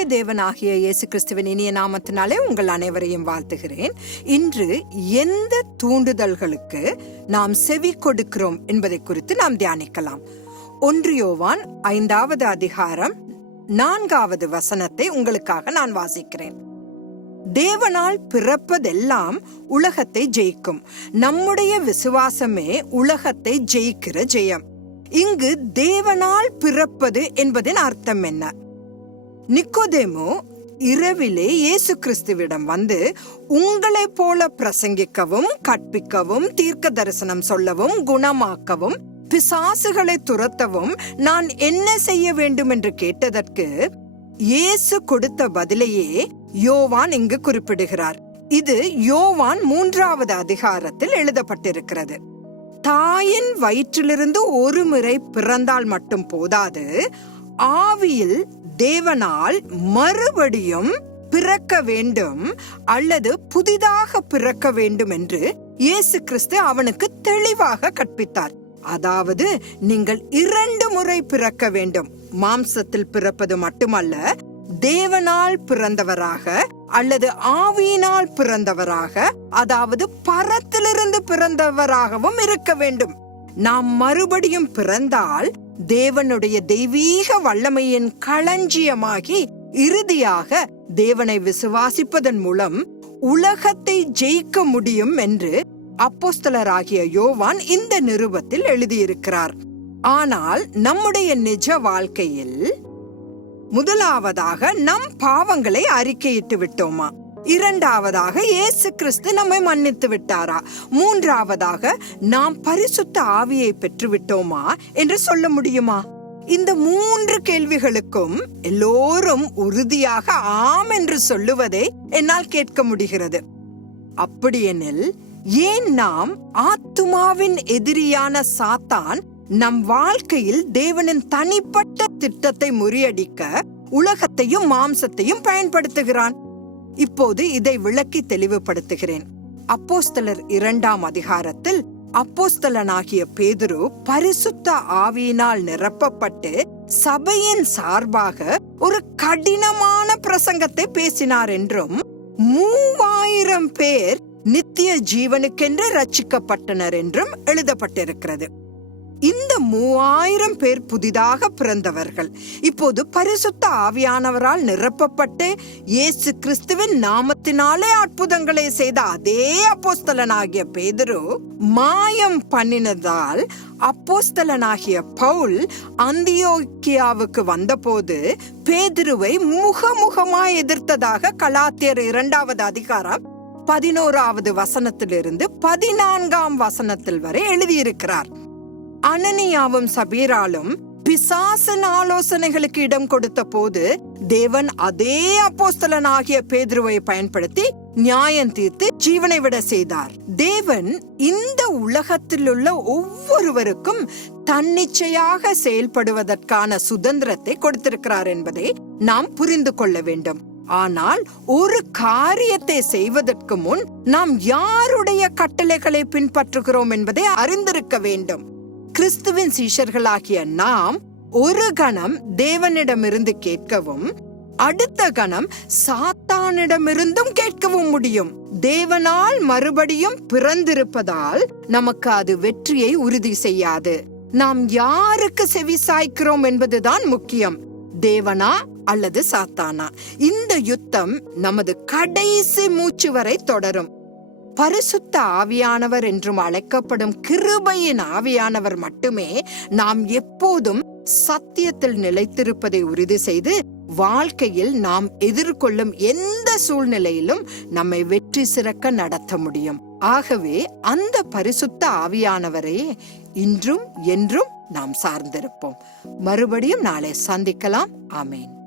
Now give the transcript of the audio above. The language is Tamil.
நம்முடைய தேவனாகிய இயேசு கிறிஸ்துவின் இனிய நாமத்தினாலே உங்கள் அனைவரையும் வாழ்த்துகிறேன். இன்று எந்த தூண்டுதல்களுக்கு நாம் செவி கொடுக்கிறோம் என்பதை குறித்து நாம் தியானிக்கலாம். ஒன்றியோவான் ஐந்தாவது அதிகாரம் நான்காவது வசனத்தை உங்களுக்காக நான் வாசிக்கிறேன். தேவனால் பிறப்பதெல்லாம் உலகத்தை ஜெயிக்கும். நம்முடைய விசுவாசமே உலகத்தை ஜெயிக்கிற ஜெயம். இங்கு தேவனால் பிறப்பது என்பதின் அர்த்தம் என்ன? நிக்கோதேமு இரவிலே இயேசு கிறிஸ்துவிடம் வந்து உங்களைப் போல பிரசங்கிக்கவும் கற்பிக்கவும் தீர்க்க தரிசனம் சொல்லவும் குணமாக்கவும் பிசாசுகளை துரத்தவும் நான் என்ன செய்ய வேண்டும் என்று கேட்டதற்கு இயேசு கொடுத்த பதிலையே யோவான் இங்கு குறிப்பிடுகிறார். இது யோவான் மூன்றாவது அதிகாரத்தில் எழுதப்பட்டிருக்கிறது. தாயின் வயிற்றிலிருந்து ஒரு முறை பிறந்தால் மட்டும் போதாது ஆவியில் தேவனால் மறுபடியும் பிறக்க வேண்டும் அல்லது புதிதாக பிறக்க வேண்டும் என்று இயேசு கிறிஸ்து அவனுக்கு தெளிவாக கற்பித்தார். அதாவது நீங்கள் இரண்டு முறை பிறக்க வேண்டும். மாம்சத்தில் பிறப்பது மட்டுமல்ல தேவனால் பிறந்தவராக அல்லது ஆவியினால் பிறந்தவராக அதாவது பரத்திலிருந்து பிறந்தவராகவும் இருக்க வேண்டும். நாம் மறுபடியும் பிறந்தால் தேவனுடைய தெய்வீக வல்லமையின் களஞ்சியமாகி இறுதியாக தேவனை விசுவாசிப்பதன் மூலம் உலகத்தை ஜெயிக்க முடியும் என்று அப்போஸ்தலராகிய யோவான் இந்த நிருபத்தில் எழுதியிருக்கிறார். ஆனால் நம்முடைய நிஜ வாழ்க்கையில் முதலாவதாக நம் பாவங்களை அறிக்கையிட்டு விட்டோமா? இரண்டாவதாக இயேசு கிறிஸ்து நம்மை மன்னித்து விட்டாரா? மூன்றாவதாக நாம் பரிசுத்த ஆவியை பெற்று விட்டோமா என்று சொல்ல முடியுமா? இந்த மூன்று கேள்விகளுக்கும் எல்லோரும் உறுதியாக ஆம் என்று சொல்லுவதை என்னால் கேட்க முடிகிறது. அப்படியெனில் ஏன் நாம் ஆத்துமாவின் எதிரியான சாத்தான் நம் வாழ்க்கையில் தேவனின் தனிப்பட்ட திட்டத்தை முறியடிக்க உலகத்தையும் மாம்சத்தையும் பயன்படுத்துகிறான்? இப்போது இதை விளக்கி தெளிவுபடுத்துகிறேன். அப்போஸ்தலர் இரண்டாம் அதிகாரத்தில் அப்போஸ்தலனாகிய பேதுரு பரிசுத்த ஆவியினால் நிரப்பப்பட்டு சபையின் சார்பாக ஒரு கடினமான பிரசங்கத்தை பேசினார் என்றும் மூவாயிரம் பேர் நித்திய ஜீவனுக்கென்று ரச்சிக்கப்பட்டனர் என்றும் எழுதப்பட்டிருக்கிறது. இந்த மூவாயிரம் பேர் புதிதாக பிறந்தவர்கள். இப்போது பரிசுத்த ஆவியானவரால் நிரப்பப்பட்டு இயேசு கிறிஸ்துவின் நாமத்தினாலே அற்புதங்களை செய்த அதே அப்போஸ்தலனாகிய பேதரு மாயம் பண்ணினதால் அப்போஸ்தலனாகிய பவுல் அந்தியோக்கியாவுக்கு வந்தபோது பேதுருவை முகமுகமாய் எதிர்த்ததாக கலாத்தியர் இரண்டாவது அதிகாரம் பதினோராவது வசனத்திலிருந்து பதினான்காம் வசனத்தில் வரை எழுதியிருக்கிறார். அனனியாவும் சபீராலும் பிசாசன் ஆலோசனைகளுக்கு இடம் கொடுத்த போது தேவன் அதே அப்போஸ்தலனாகிய பேதுருவை பயன்படுத்தி நியாயம் தீர்த்து ஜீவனை விட செய்தார். தேவன் இந்த உலகத்தில் உள்ள ஒவ்வொருவருக்கும் தன்னிச்சையாக செயல்படுவதற்கான சுதந்திரத்தை கொடுத்திருக்கிறார் என்பதை நாம் புரிந்து கொள்ள வேண்டும். ஆனால் ஒரு காரியத்தை செய்வதற்கு முன் நாம் யாருடைய கட்டளைகளை பின்பற்றுகிறோம் என்பதை அறிந்திருக்க வேண்டும். கிறிஸ்துவின் சீஷர்களாகிய நாம் ஒரு கணம் தேவனிடமிருந்து கேட்கவும் அடுத்த கணம் சாத்தானிடமிருந்தும் கேட்கவும் முடியும். தேவனால் மறுபடியும் பிறந்திருப்பதால் நமக்கு அது வெற்றியை உறுதி செய்யாது. நாம் யாருக்கு செவி சாய்க்கிறோம் என்பதுதான் முக்கியம். தேவனா அல்லது சாத்தானா? இந்த யுத்தம் நமது கடைசி மூச்சு வரை தொடரும். பரிசுத்த ஆவியானவர் என்றும் அழைக்கப்படும் கிருபையின் ஆவியானவர் மட்டுமே நாம் எப்போதும் சத்தியத்தில் நிலைத்திருப்பதை உறுதி செய்து வாழ்க்கையில் நாம் எதிர்கொள்ளும் எந்த சூழ்நிலையிலும் நம்மை வெற்றி சிறக்க நடத்த முடியும். ஆகவே அந்த பரிசுத்த ஆவியானவரையே இன்றும் என்றும் நாம் சார்ந்திருப்போம். மறுபடியும் நாளை சந்திக்கலாம். ஆமேன்.